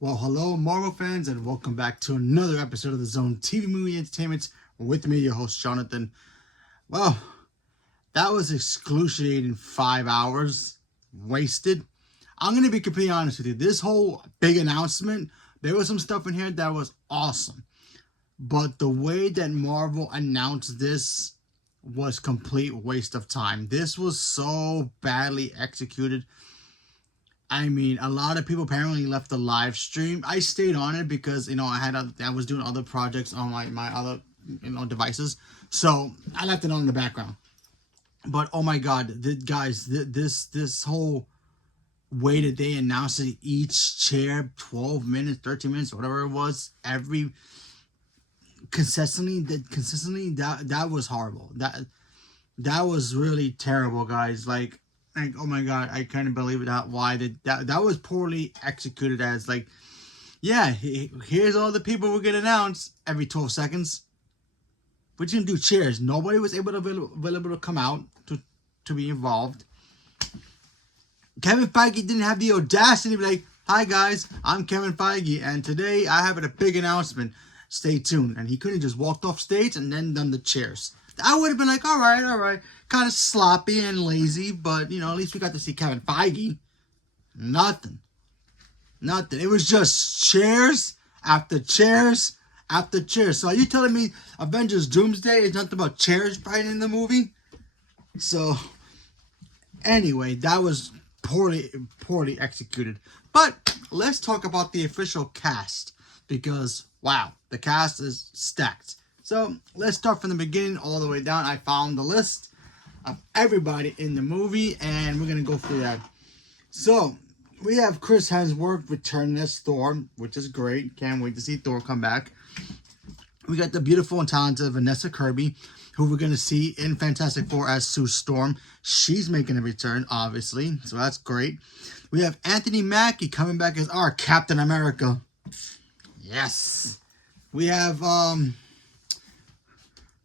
Well, hello, Marvel fans, and welcome back to another episode of the Zone TV Movie Entertainment with me, your host, Jonathan. Well, that was excruciating 5 hours wasted. I'm going to be completely honest with you. This whole big announcement, there was some stuff in here that was awesome. But the way that Marvel announced this was complete waste of time. This was so badly executed. I mean, a lot of people apparently left the live stream. I stayed on it because I was doing other projects on my other devices, so I left it on in the background. But oh my God, guys, this whole way that they announced it, each chair 12 minutes, 13 minutes, whatever it was, every consistently that was horrible. That was really terrible, guys. Like oh my God, I couldn't believe it. That was poorly executed. As like, yeah, here's all the people we're gonna announce every 12 seconds. We're gonna do cheers. Nobody was available to come out to be involved. Kevin Feige didn't have the audacity to be like, "Hi guys, I'm Kevin Feige, and today I have a big announcement. Stay tuned." And he couldn't just walked off stage and then done the cheers. I would have been like, all right. Kind of sloppy and lazy, but, at least we got to see Kevin Feige. Nothing. It was just chairs after chairs after chairs. So are you telling me Avengers Doomsday is nothing about chairs fighting in the movie? So, anyway, that was poorly executed. But let's talk about the official cast. Because, wow, the cast is stacked. So let's start from the beginning all the way down. I found the list of everybody in the movie, and we're going to go through that. So we have Chris Hemsworth returning as Thor, which is great. Can't wait to see Thor come back. We got the beautiful and talented Vanessa Kirby, who we're going to see in Fantastic Four as Sue Storm. She's making a return, obviously, so that's great. We have Anthony Mackie coming back as our Captain America. Yes. We have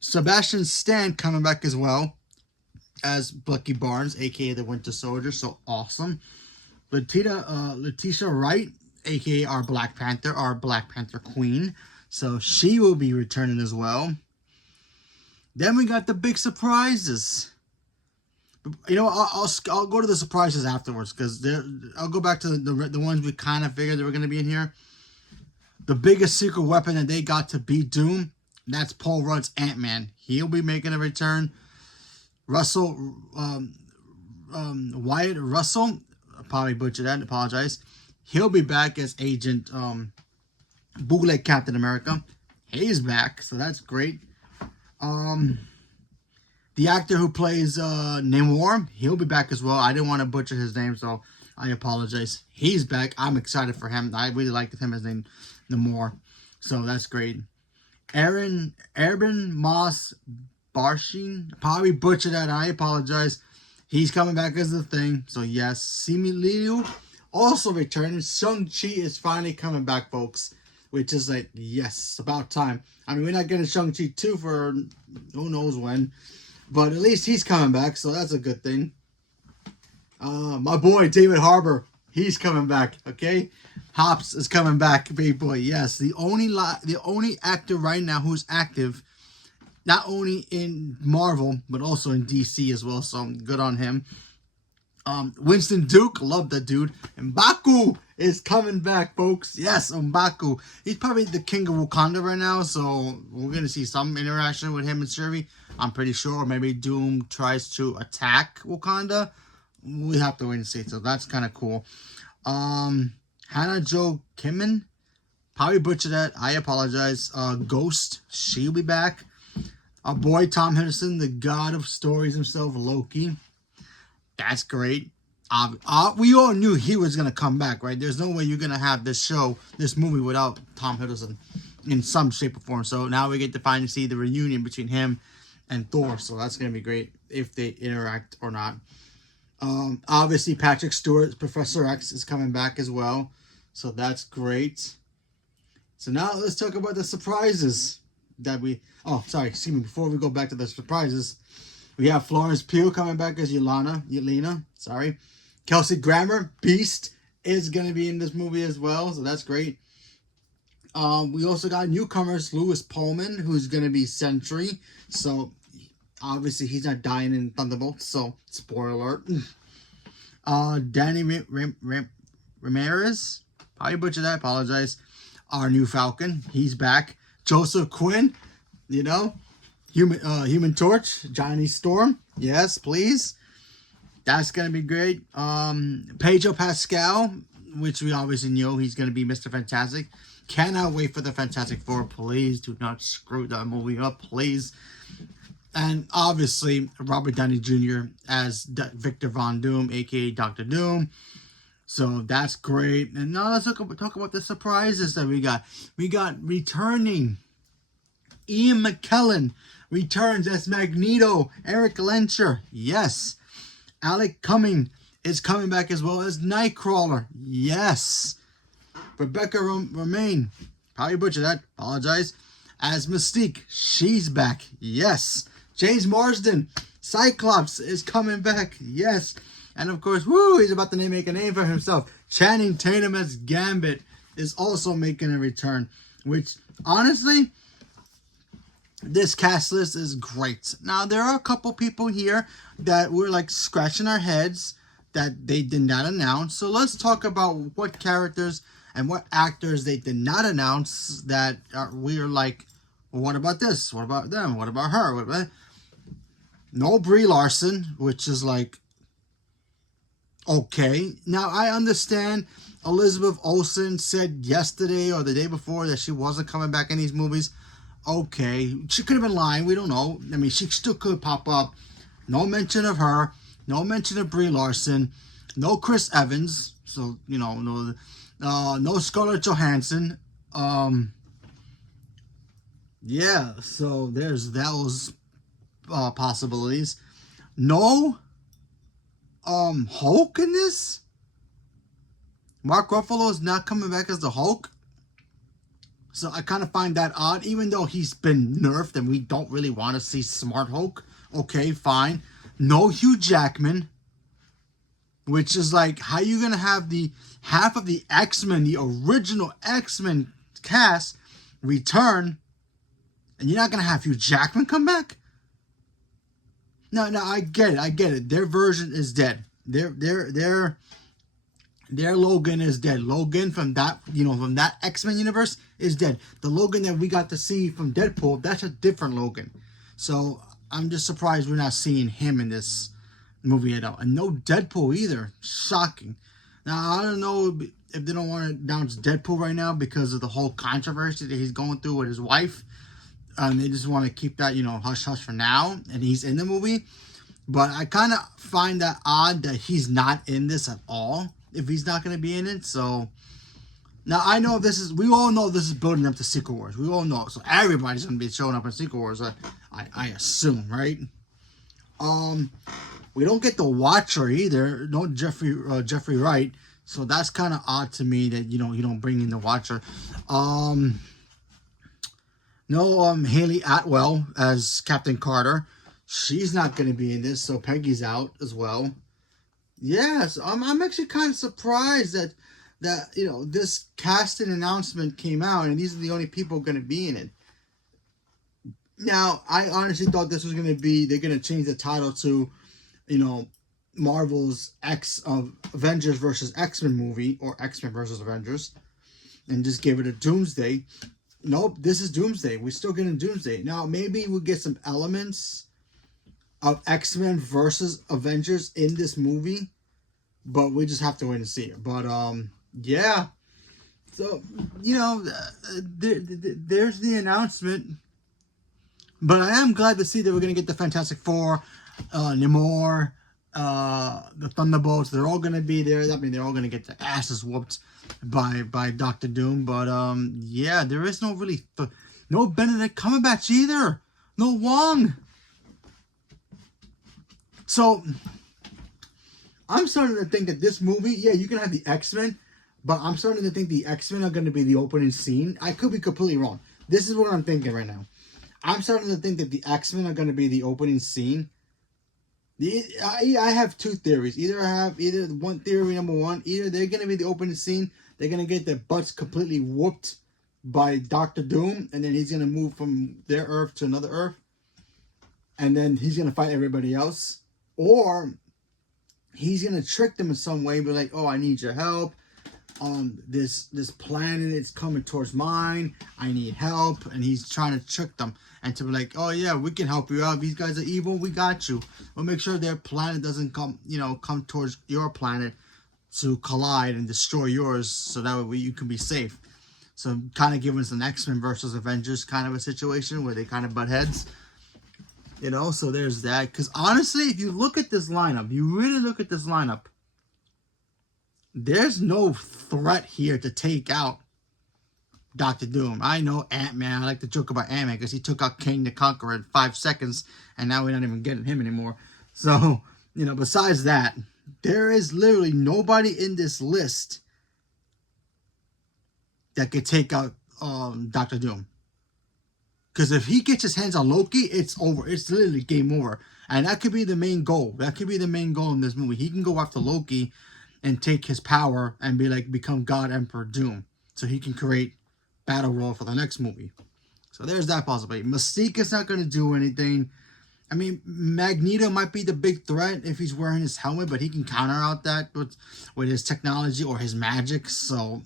Sebastian Stan coming back as well as Bucky Barnes, aka the Winter Soldier. So awesome. Letitia Wright, aka our Black Panther Queen. So she will be returning as well. Then we got the big surprises. I'll go to the surprises afterwards because I'll go back to the ones we kind of figured they were going to be in here. The biggest secret weapon that they got to beat Doom, that's Paul Rudd's Ant-Man. He'll be making a return. Wyatt Russell, I probably butchered that, apologize. He'll be back as Agent Bootleg Captain America. He's back, so that's great. The actor who plays Namor, he'll be back as well. I didn't want to butcher his name, so I apologize. He's back. I'm excited for him. I really liked him as name Namor, so that's great. Erben Moss Barshin, probably butchered that. I apologize. He's coming back as the Thing. So yes, Simu Liu also returning. Shang-Chi is finally coming back, folks. Which is like, yes, about time. I mean, we're not getting Shang-Chi 2 for who knows when. But at least he's coming back, so that's a good thing. My boy, David Harbour, he's coming back, okay? Hops is coming back, baby boy. Yes, the only actor right now who's active, not only in Marvel, but also in DC as well, so good on him. Winston Duke, love that dude. M'Baku is coming back, folks. Yes, M'Baku. He's probably the king of Wakanda right now, so we're going to see some interaction with him and Shuri. I'm pretty sure. Or maybe Doom tries to attack Wakanda. We have to wait and see, so that's kind of cool. Hannah Jo Kimmin, probably butchered that. I apologize. Ghost, she'll be back. Our boy Tom Hiddleston, the god of stories himself, Loki. That's great. We all knew he was going to come back, right? There's no way you're going to have this movie without Tom Hiddleston in some shape or form. So now we get to finally see the reunion between him and Thor. So that's going to be great if they interact or not. Obviously, Patrick Stewart, Professor X, is coming back as well. So that's great. So now let's talk about the surprises that we... Oh, sorry, excuse me. Before we go back to the surprises, we have Florence Pugh coming back as Yelena. Kelsey Grammer, Beast, is going to be in this movie as well, so that's great. We also got newcomers, Lewis Pullman, who's going to be Sentry. So, obviously, he's not dying in Thunderbolts, so spoiler alert. Danny Ramirez, how you butcher that? I apologize. Our new Falcon, he's back. Joseph Quinn, you know, Human Torch, Johnny Storm, yes, please. That's gonna be great. Pedro Pascal, which we obviously know he's gonna be Mr. Fantastic. Cannot wait for the Fantastic Four. Please do not screw that movie up, please. And obviously, Robert Downey Jr. as Victor Von Doom, aka Dr. Doom. So that's great. And now let's talk about the surprises that we got. We got returning. Ian McKellen returns as Magneto. Eric Lencher, yes. Alec Cumming is coming back as well as Nightcrawler, yes. Rebecca Romaine, probably butchered that, apologize. As Mystique, she's back, yes. James Marsden, Cyclops, is coming back, yes. And of course, woo, he's about to make a name for himself. Channing Tatum as Gambit is also making a return, which honestly, this cast list is great. Now, there are a couple people here that we're like scratching our heads that they did not announce. So let's talk about what characters and what actors they did not announce that we're like, well, what about this? What about them? What about her? What about... No Brie Larson, which is like, okay. Now, I understand Elizabeth Olsen said yesterday or the day before that she wasn't coming back in these movies. Okay, she could have been lying. We don't know. I mean, she still could pop up. No mention of her. No mention of Brie Larson. No Chris Evans. So, you know, no Scarlett Johansson. Yeah, so there's those possibilities. No Hulk in this? Mark Ruffalo is not coming back as the Hulk. So I kind of find that odd, even though he's been nerfed and we don't really want to see Smart Hulk. Okay, fine. No Hugh Jackman, which is like, how you going to have the half of the X-Men, the original X-Men cast return, and you're not going to have Hugh Jackman come back? No, I get it. Their version is dead. Their Logan is dead. Logan from that, from that X-Men universe is dead. The Logan that we got to see from Deadpool, that's a different Logan. So I'm just surprised we're not seeing him in this movie at all. And no Deadpool either. Shocking. Now, I don't know if they don't want to announce Deadpool right now because of the whole controversy that he's going through with his wife. They just want to keep that, hush-hush for now. And he's in the movie. But I kind of find that odd that he's not in this at all, if he's not going to be in it. So now I know we all know this is building up to Secret Wars. We all know. So everybody's going to be showing up in Secret Wars, I assume, right? We don't get the Watcher either. No Jeffrey Wright. So that's kind of odd to me that you don't bring in the Watcher. No Haley Atwell as Captain Carter. She's not going to be in this, so Peggy's out as well. Yes, I'm actually kind of surprised that this casting announcement came out and these are the only people going to be in it. Now, I honestly thought this was going to be, they're going to change the title to, Marvel's Avengers versus X-Men movie, or X-Men versus Avengers, and just give it a Doomsday. Nope, this is Doomsday. We're still getting Doomsday. Now, maybe we'll get some elements of X-Men versus Avengers in this movie, but we just have to wait and see it. But yeah, so there's the announcement. But I am glad to see that we're gonna get the Fantastic Four, Namor, the Thunderbolts. They're all gonna be there. I mean, they're all gonna get their asses whooped by Doctor Doom. But yeah, there is no Benedict Cumberbatch either. No Wong. So, I'm starting to think that this movie, yeah, you can have the X-Men, but I'm starting to think the X-Men are going to be the opening scene. I could be completely wrong. This is what I'm thinking right now. I'm starting to think that the X-Men are going to be the opening scene I have two theories. Either one theory number one, either they're gonna be the opening scene, they're gonna get their butts completely whooped by Doctor Doom, and then he's gonna move from their Earth to another Earth, and then he's gonna fight everybody else, or he's gonna trick them in some way, be like, "Oh, I need your help. This planet is coming towards mine. I need help," and he's trying to trick them and to be like, "Oh yeah, we can help you out. These guys are evil. We got you. We'll make sure their planet doesn't come towards your planet to collide and destroy yours, so that way you can be safe." So kind of giving us an X-Men versus Avengers kind of a situation where they kind of butt heads. So there's that. Because honestly, if you look at this lineup, you really look at this lineup, there's no threat here to take out Doctor Doom. I know Ant-Man. I like to joke about Ant-Man because he took out King the Conqueror in 5 seconds, and now we're not even getting him anymore. So, besides that, there is literally nobody in this list that could take out Doctor Doom. Because if he gets his hands on Loki, it's over. It's literally game over. And that could be the main goal. That could be the main goal in this movie. He can go after Loki and take his power and become God Emperor Doom. So he can create Battle Royale for the next movie. So there's that possibility. Mystique is not going to do anything. I mean, Magneto might be the big threat if he's wearing his helmet, but he can counter out that with his technology or his magic. So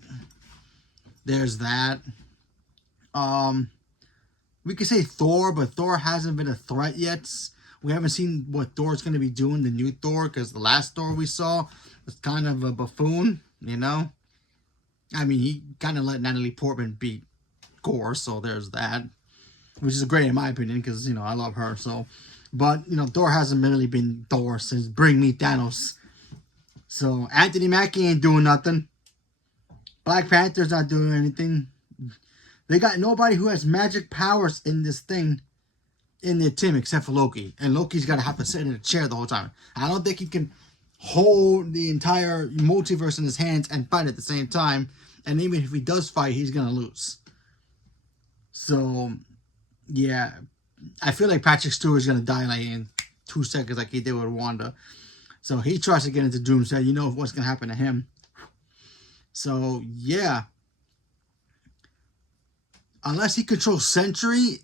there's that. We could say Thor, but Thor hasn't been a threat yet. We haven't seen what Thor's going to be doing, the new Thor, because the last Thor we saw was kind of a buffoon, I mean, he kind of let Natalie Portman beat Gore, so there's that. Which is great in my opinion, because, I love her, so. But, Thor hasn't really been Thor since Bring Me Thanos. So, Anthony Mackie ain't doing nothing. Black Panther's not doing anything. They got nobody who has magic powers in this thing, in their team, except for Loki. And Loki's got to have to sit in a chair the whole time. I don't think he can hold the entire multiverse in his hands and fight at the same time. And even if he does fight, he's going to lose. So, yeah. I feel like Patrick Stewart is going to die in 2 seconds like he did with Wanda. So he tries to get into Doomsday. You know what's going to happen to him. So, yeah. Unless he controls Sentry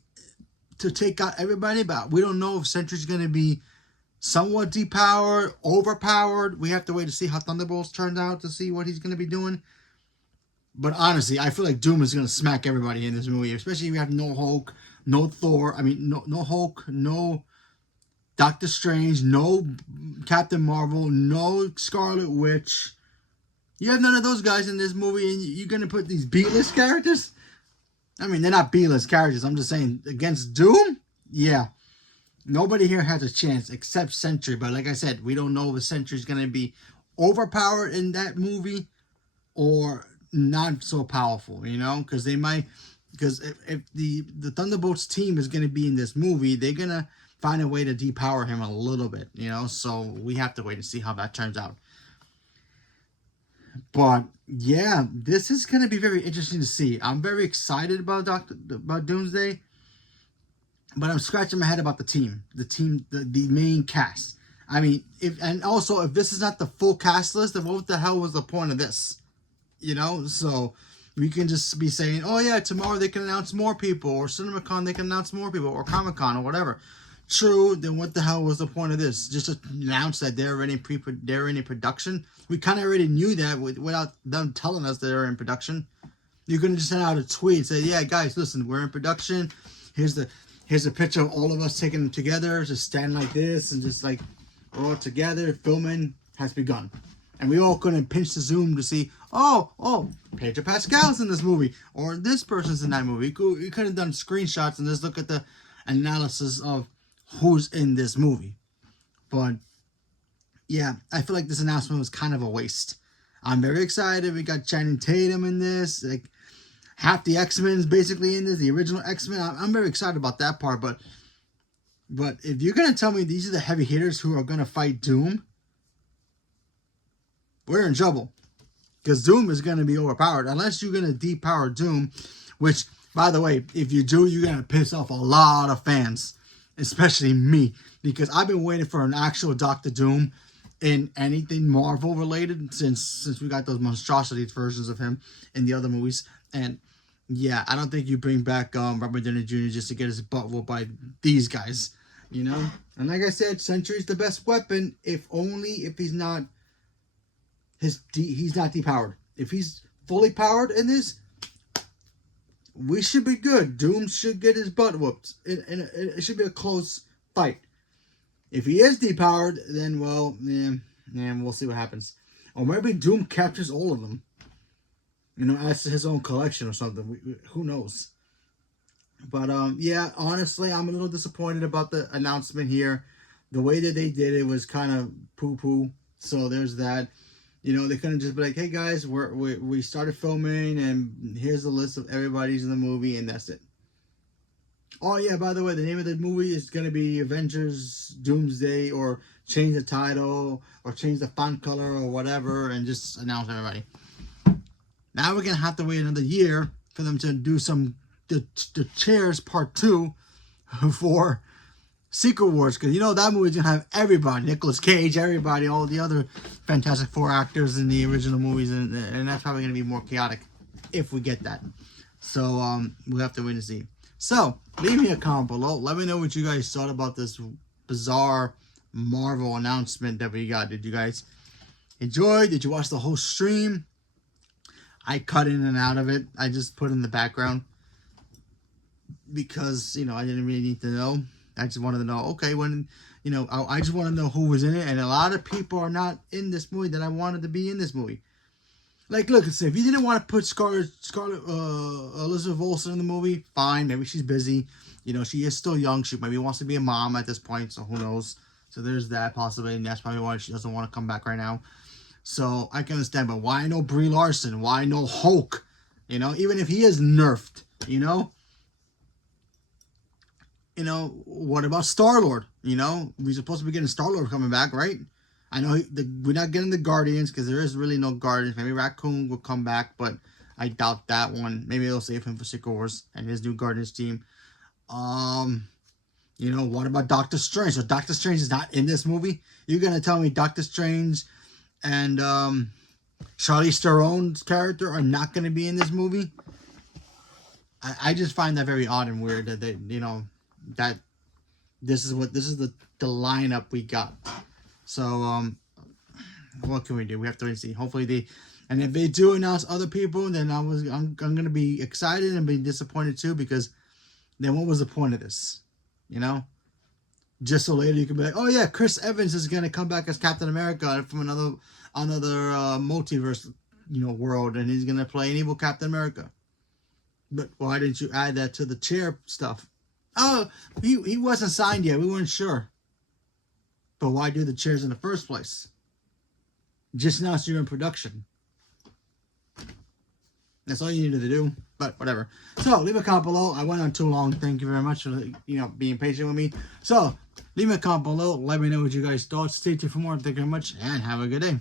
to take out everybody, but we don't know if Sentry's going to be somewhat depowered, overpowered. We have to wait to see how Thunderbolts turned out to see what he's going to be doing. But honestly, I feel like Doom is going to smack everybody in this movie, especially if you have no Hulk, no Thor. I mean, no Hulk, no Doctor Strange, no Captain Marvel, no Scarlet Witch. You have none of those guys in this movie, and you're going to put these B-list characters? I mean, they're not B-list characters. I'm just saying, against Doom? Yeah. Nobody here has a chance except Sentry. But like I said, we don't know if Sentry's going to be overpowered in that movie or not so powerful, because they might... Because if the Thunderbolts team is going to be in this movie, they're going to find a way to depower him a little bit, So we have to wait and see how that turns out. But yeah, this is going to be very interesting to see. I'm very excited about Doomsday, but I'm scratching my head about the main cast. I mean, if this is not the full cast list, then what the hell was the point of this? So we can just be saying, oh yeah, tomorrow they can announce more people, or CinemaCon they can announce more people, or Comic-Con or whatever. True, then what the hell was the point of this? Just to announce that they're in production? We kind of already knew that without them telling us they're in production. You couldn't just send out a tweet and say, yeah, guys, listen, we're in production. Here's a picture of all of us taking them together, just standing like this, and just like all together, filming has begun. And we all couldn't pinch the zoom to see, oh, Pedro Pascal's in this movie, or this person's in that movie. You could have done screenshots and just look at the analysis of who's in this movie. But yeah, I feel like this announcement was kind of a waste. I'm very excited. We got Channing Tatum in this. Like, half the X-Men is basically in this. The original X-Men. I'm very excited about that part. But if you're going to tell me these are the heavy hitters who are going to fight Doom, we're in trouble. Because Doom is going to be overpowered. Unless you're going to depower Doom. Which, by the way, if you do, you're going to piss off a lot of fans. especially me, because I've been waiting for an actual Doctor Doom in anything Marvel related since we got those monstrosity versions of him in the other movies. And yeah, I don't think you bring back Robert Downey Jr. just to get his butt whooped by these guys, you know. And like I said, Sentry's the best weapon, if only if he's not he's not depowered. If he's fully powered in this, we should be good. Doom should get his butt whooped. It should be a close fight. If he is depowered, then, well, yeah, we'll see what happens. Or maybe Doom captures all of them. You know, adds to his own collection or something. Who knows? But, yeah, honestly, I'm a little disappointed about the announcement here. The way that they did it was kind of poo-poo. So there's that. You know, they couldn't just be like, hey, guys, we started filming, and here's the list of everybody's in the movie, and that's it. Oh, yeah, by the way, the name of the movie is going to be Avengers Doomsday, or change the title, or change the font color, or whatever, and just announce everybody. Now we're going to have to wait another year for them to do the Chairs Part 2 for Secret Wars, because you know that movie's going to have everybody, Nicolas Cage, everybody, all the other Fantastic Four actors in the original movies, and that's probably going to be more chaotic if we get that. So we'll have to wait and see. So, leave me a comment below. Let me know what you guys thought about this bizarre Marvel announcement that we got. Did you guys enjoy? Did you watch the whole stream? I cut in and out of it. I just put in the background because, you know, I didn't really need to know. I just wanted to know, okay, when, you know, I just want to know who was in it. And a lot of people are not in this movie that I wanted to be in this movie. Like, look, if you didn't want to put Scarlett Elizabeth Olsen in the movie, fine. Maybe she's busy. You know, she is still young. She maybe wants to be a mom at this point, so who knows. So there's that possibility, and that's probably why she doesn't want to come back right now. So I can understand, but why no Brie Larson? Why no Hulk? You know, even if he is nerfed, you know? You know, what about Star-Lord? You know, we're supposed to be getting Star-Lord coming back, right? I know we're not getting the Guardians because there is really no Guardians. Maybe Raccoon will come back, but I doubt that one. Maybe they'll save him for Secret Wars and his new Guardians team. You know, what about Doctor Strange? So Doctor Strange is not in this movie? You're going to tell me Doctor Strange and Charlize Theron's character are not going to be in this movie? I just find that very odd and weird that they, you know, that this is the lineup we got. So, what can we do? We have to wait and see. Hopefully and if they do announce other people, then I'm going to be excited and be disappointed too, because then what was the point of this? You know? Just so later you can be like, oh yeah, Chris Evans is going to come back as Captain America from another multiverse, you know, world, and he's going to play an evil Captain America. But why didn't you add that to the chair stuff? Oh, he wasn't signed yet. We weren't sure. But why do the chairs in the first place? Just now you're in production. That's all you needed to do. But whatever. So leave a comment below. I went on too long. Thank you very much for, you know, being patient with me. So leave me a comment below. Let me know what you guys thought. Stay tuned for more. Thank you very much, and have a good day.